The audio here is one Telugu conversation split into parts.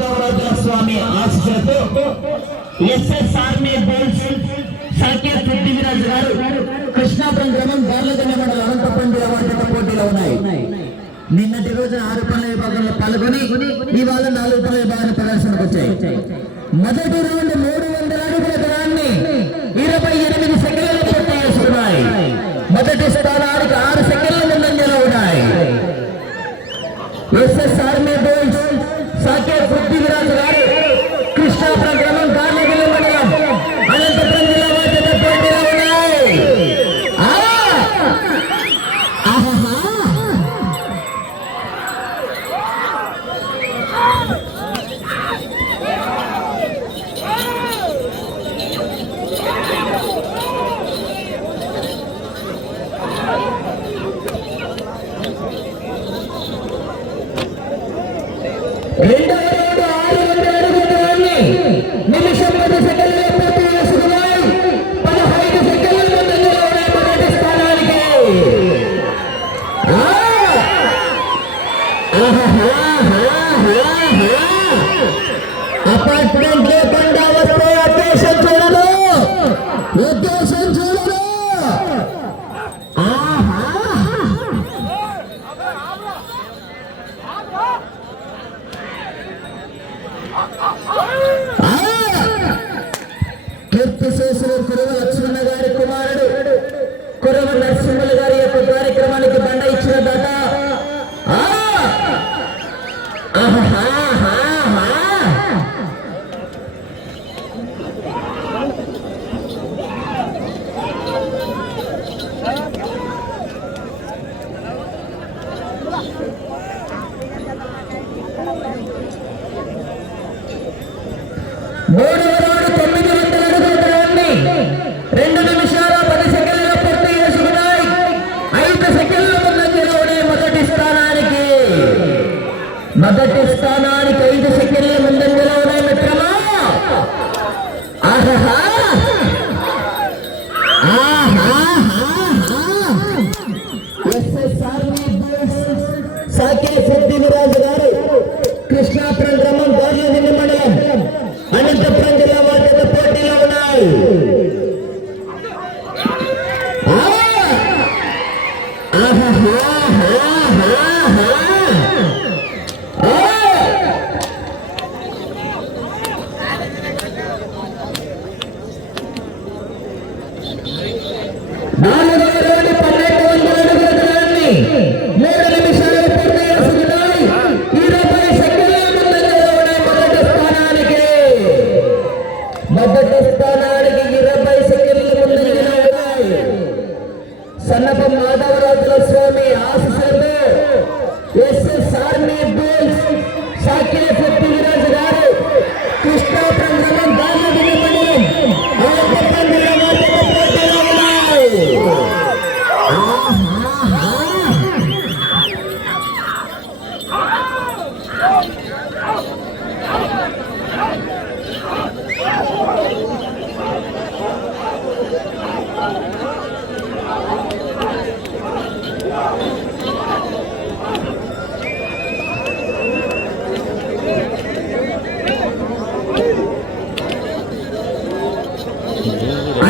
మాధవరాజుల స్వామి ఆశీస్సులతో ఎస్ఎస్ ఆర్మీ బోల్స్ సాకేత్ పృథ్వీరాజ్ గారు కృష్ణాపురం గ్రామం గార్లగొండ మండలం అనంతపురం జిల్లా వారి పోటీలో ఉన్నాయి. నిన్నటి రోజున 6 పనుల విభాగంలో పాల్గొని ఇవాళ 4 పనుల విభాగాన్ని ప్రదర్శనకు వచ్చాయి. మొదటి రౌండ్ 300 అడుగుల దూరాన్ని 28 సెకండ్లలో పూర్తి చేసుకున్నాయి. మొదటి స్థానానికి 6 సెకండ్ల ముందంజలో ఉన్నాయి. ఎస్ఎస్ ఆర్మీ బోల్స్ సాకేత్ పృథ్వీరాజ్ గారు కృష్ణాపురం గ్రామం గార్లగొండ మండలం అనంతపురం జిల్లా వారి పోటీలో ఉన్నాయి. రెండవ రౌండ్ 600 అడుగుల దూరాన్ని నిమిషం 10 సెకండ్లలో పూర్తి చేసుకున్నాయి. 15 సెకండ్ల ముందంజలో ఉన్నాయి మొదటి స్థానానికి. అపార్ట్మెంట్ లేకుండా వస్తే ఉద్దేశం చూడదు, ఉద్దేశం చూడదు. కీర్తిశేషులు కురవ లక్ష్మణ గారి కుమారుడు కురవ నరసింహుల గారి యొక్క కార్యక్రమానికి బండ ఇచ్చిన దాత మూడవ రౌండ్ 900 అడుగుల దూరాన్ని 2 నిమిషాల 10 సెకండ్లలో పూర్తి చేసుకున్నాయి. 5 సెకండ్ల ముందంజలో ఉన్నాయి మొదటి స్థానానికి. మొదటి స్థానానికి 5 సెకండ్ల ముందంజలో ఉన్నాయి మిత్రమా. ఎస్ఎస్ ఆర్మీ బోల్స్ సాకేత్ పృథ్వీరాజ్ గారు కృష్ణాపురం గ్రామం గార్లగొండ మండలం అనంతపురం జిల్లా వారి పోటీలో ఉన్నాయి. నాలుగవ రౌండ్ 1200 అడుగుల దూరాన్ని 3 నిమిషాలు పూర్తి చేసుకున్నాయి. 20 సెకండ్ల ముందంజలో ఉన్నాయి మొదటి స్థానానికి. మొదటి స్థానానికి 20 సెకండ్ల ముందంజలో ఉన్నాయి. సన్నప మాధవరాజుల స్వామి ఆశీస్సులతో ఎస్ఎస్ ఆర్మీ బోల్స్ సాకేత్ పృథ్వీరాజ్ గారు కృష్ణాపురం గ్రామం గార్లగొండ మండలం అనంతపురం జిల్లా వారి పోటీలో ఉన్నాయి.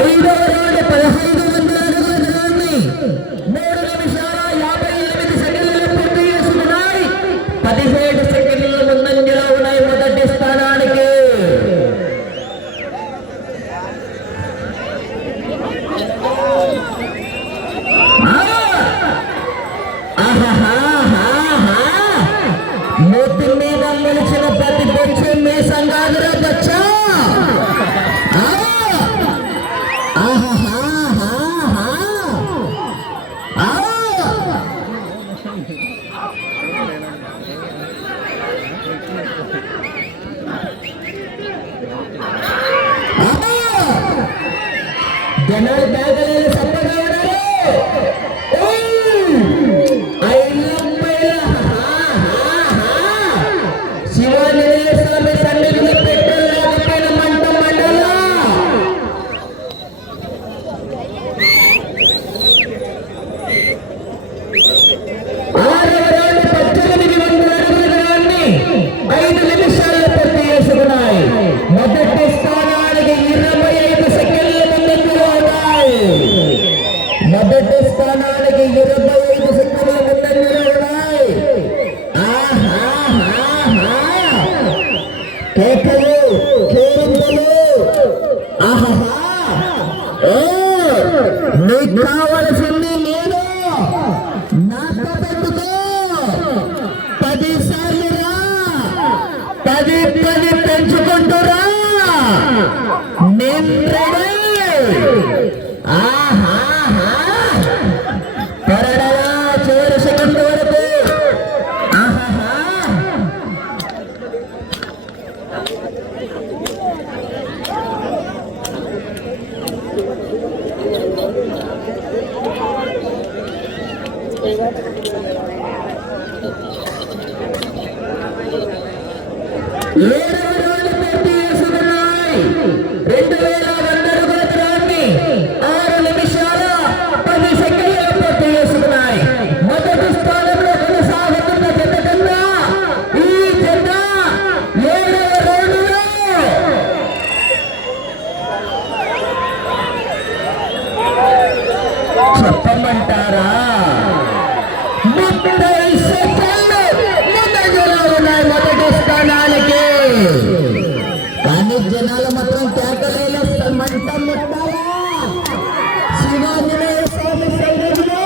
ఐదవ రౌండ్ 1500 అడుగుల దూరాన్ని 3 నిమిషాల 58 సెకండ్లలో పూర్తి చేసుకున్నాయి. 17 సెకండ్ల ముందంజలో ఉన్నాయి మొదటి స్థానానికి. మూతి మీద మొలిచిన ప్రతి బొచ్చు మీ సంగాదురా బచ్చా. జనాలు బ్యాగలేదు సప్పగా ఉన్నారు. శివాజీ స్వామి సన్నిధిలో పెట్రోల్ లేకపోయిన మంట మండల. ఆరవ రౌండ్ 1800 అడుగుల దూరాన్ని 5 నిమిషాల్లో కేకలు కేరింతలు ఆహా నీకు కావలసింది నేను నాతో పెట్టుకో 10 సార్లు రా 10 పెంచుకుంటురా నేను రెడీ ఆహా త్వరగా చివరి సెకండ్ వరకు ఆహా చెప్పమంటారా 30 సెకండ్లు ముందంజలో ఉన్నాయి మొదటి స్థానానికి. కానీ జనాలు మాత్రం కేకలేలో మంట ముట్టారా శివాజీ స్వామి సైనికులు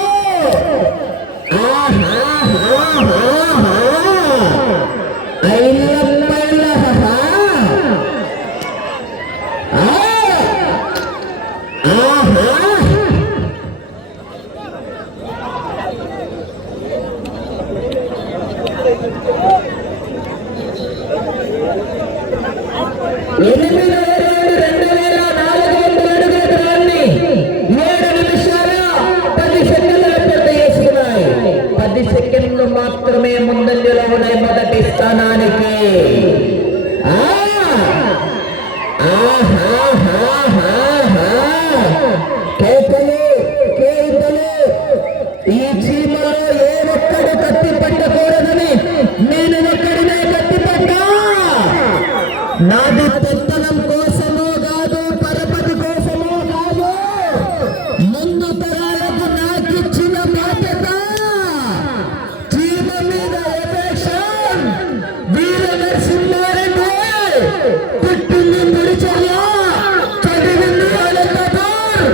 మాత్రమే ముందంజలో ఉన్నాయి మొదటి స్థానానికి. కేకలు కేకలు ఈ చీమలో ఏ ఒక్కడు కత్తి పట్టకూడదని నేను ఒక్కడినే కత్తి పట్టా. నాది పెత్తనం కోసమో కాదు పరపతి కోసమో కాదు ముందు తరాలకు నాకిచ్చిన బాధ్యత మీద ఎఫెక్షన్ వీర నరసింహారెడ్డి పుట్టింది ముడిచర్య చదివింది అనంతపూర్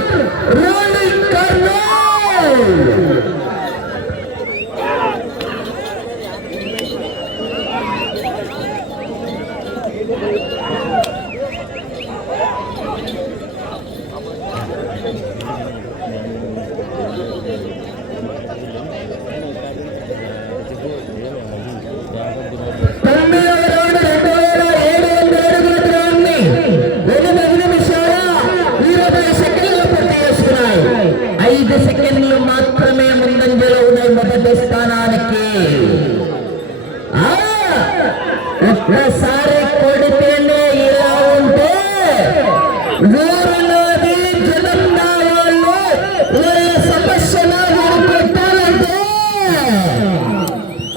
రోలింగ్ కర్నూల్. సెకండ్లు మాత్రమే ముందంజలో ఉన్నాయి మొదటి స్థానానికి. ఒక్కసారి కొడితేనే ఇలా ఉంటే ఊరిలోది జనం వాళ్ళు వాళ్ళ సమస్యను పెట్టాలంటే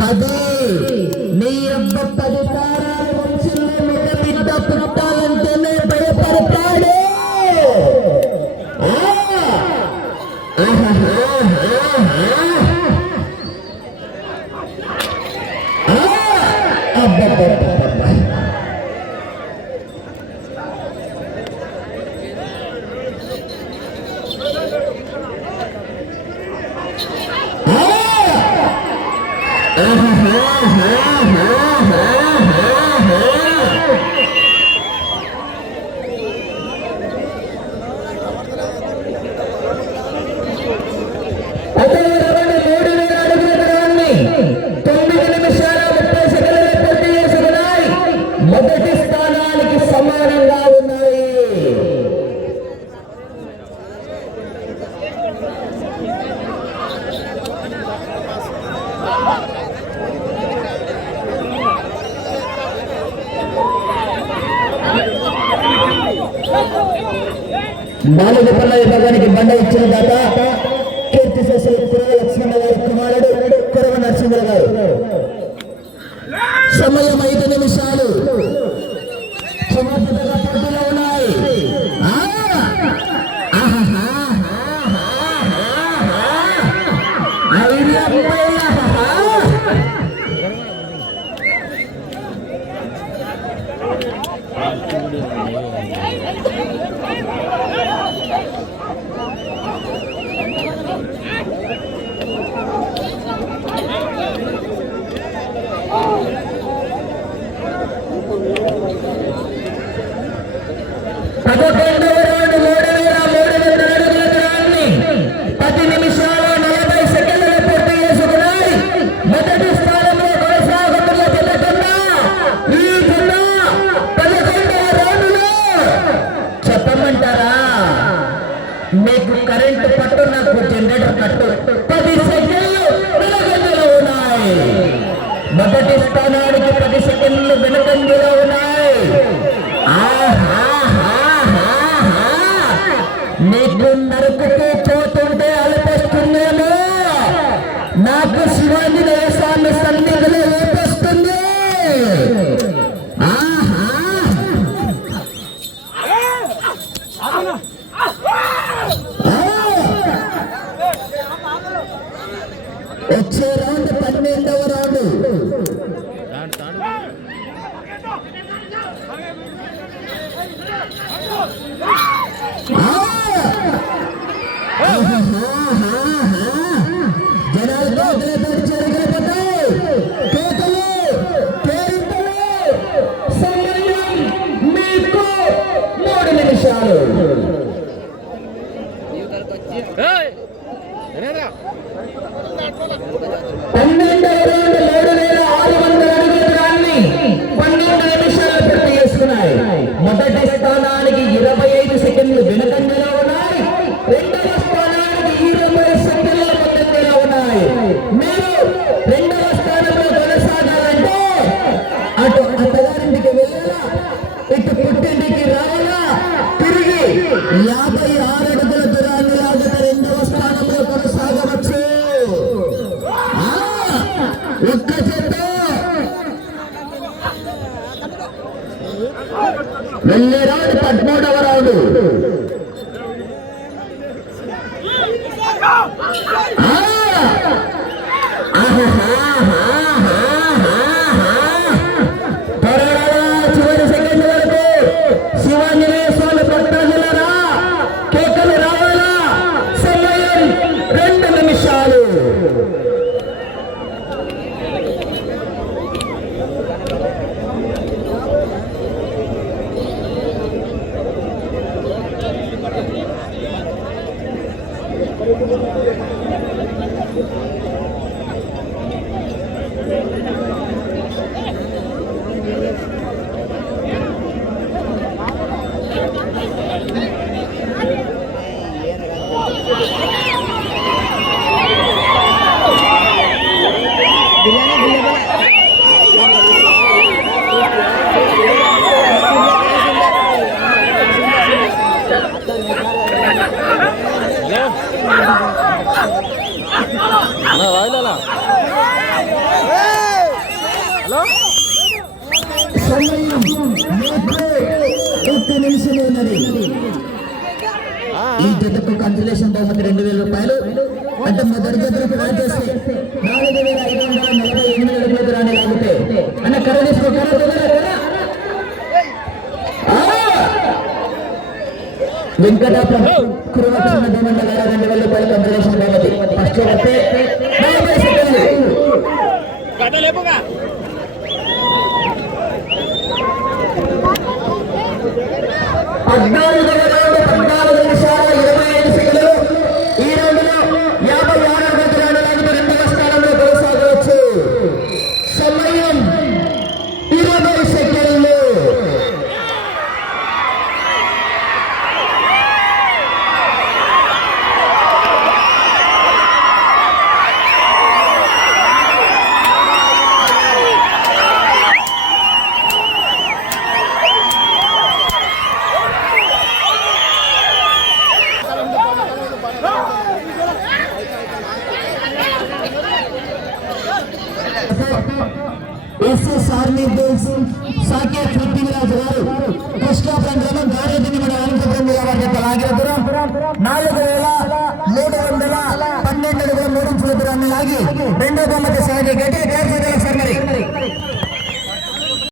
అది నీ అబ్బ 10 తారాల వంశంలో మగ బిడ్డ పుట్టాలంటేనే భయపడతాడు. మొదటి స్థానానికి సమానంగా ఉన్నాయి. నాలుగు పళ్ళ విభాగానికి బండ ఇచ్చిన దాత కీర్తి శశి లక్ష్మణ గారి కుమారుడు కురవ నరసింహ గారు. సమయం 5 నిమిషాలు. సమర్థతగా పట్టులో ఉన్నాయి. మీకు కరెంటు పట్టు, నాకు జనరేటర్ కట్టు. 10 సెకండ్లు వెనకంజలో ఉన్నాయి. మొదటి స్థానానికి 10 సెకండ్లు వెనకంజలో ఉన్నాయి. నీకు నరుకుతూ పోతుంటే అలిపేస్తుందేమో, నాకు శివాంజనేయ స్వామి సన్నిధిలో లేపేస్తుంది. వచ్చే రౌండ్ 12వ రౌండ్. జనాలతో జరిగిపోతాయి. కేకలు, పేరింతలు. సమయం మీకు 3 నిమిషాలు. 12వ రౌండ్ 7,600 అడుగుల దూరాన్ని 12 నిమిషాలు పూర్తి చేసుకున్నాయి. మొదటి స్థానానికి 25 సెకండ్లు వెనుకంజలో ఉన్నాయి. రెండవ స్థానానికి 20 సెకండ్ల ముందంజలో ఉన్నాయి. మీరు రెండవ స్థానంలో కొనసాగాలంటే అటు అత్తగారింటికి వెళ్ళాలా, ఇటు పుట్టింటికి రావాలా, తిరిగి 56 అడుగుల దూరాన్ని లాగిన రెండవ స్థానంలో కొనసాగవచ్చు. ఒక్క చేత వెళ్ళే రౌండ్ 13వ రౌండ్. చివరి సెకండ్ వరకు శివాంజనేయ స్వామి భక్తులారా కేకలు రావాలా. సమయం 2 నిమిషాలు. ఈ జతకు కన్సలేషన్ బహుమతి 2,000 రూపాయలు. అంటే మొదటి జతకు చేస్తే 4,548 అడుగుల దూరాన్ని లాగితే అన్న కర్ర తీసుకో. వెంకటాపురం కురువక్షణ మండల 2,000 రూపాయలు కన్సలేషన్ బహుమతి. ఫస్ట్ వస్తే 40 సెకండ్లు. 14వ రౌండ్ 14 నిమిషాల 25 సెకండ్లు. ఈ రౌండ్లో 56 అడుగుల దూరాన్ని లాగితే రెండవ స్థానంలో కొనసాగవచ్చు. సమయం 20 సెకండ్లు. ఎస్ఎస్ ఆర్మీ బోల్స్ సాకేత్ పృథ్వీరాజ్ గారు కృష్ణాపురం గ్రామం గారేదిని మన అనంతపురం జిల్లా వారి యొక్క లాగిన దూరం 4,312 అడుగుల 3 ఇంచుల దూరాన్ని లాగి రెండో బొమ్మకి సాగే గట్టి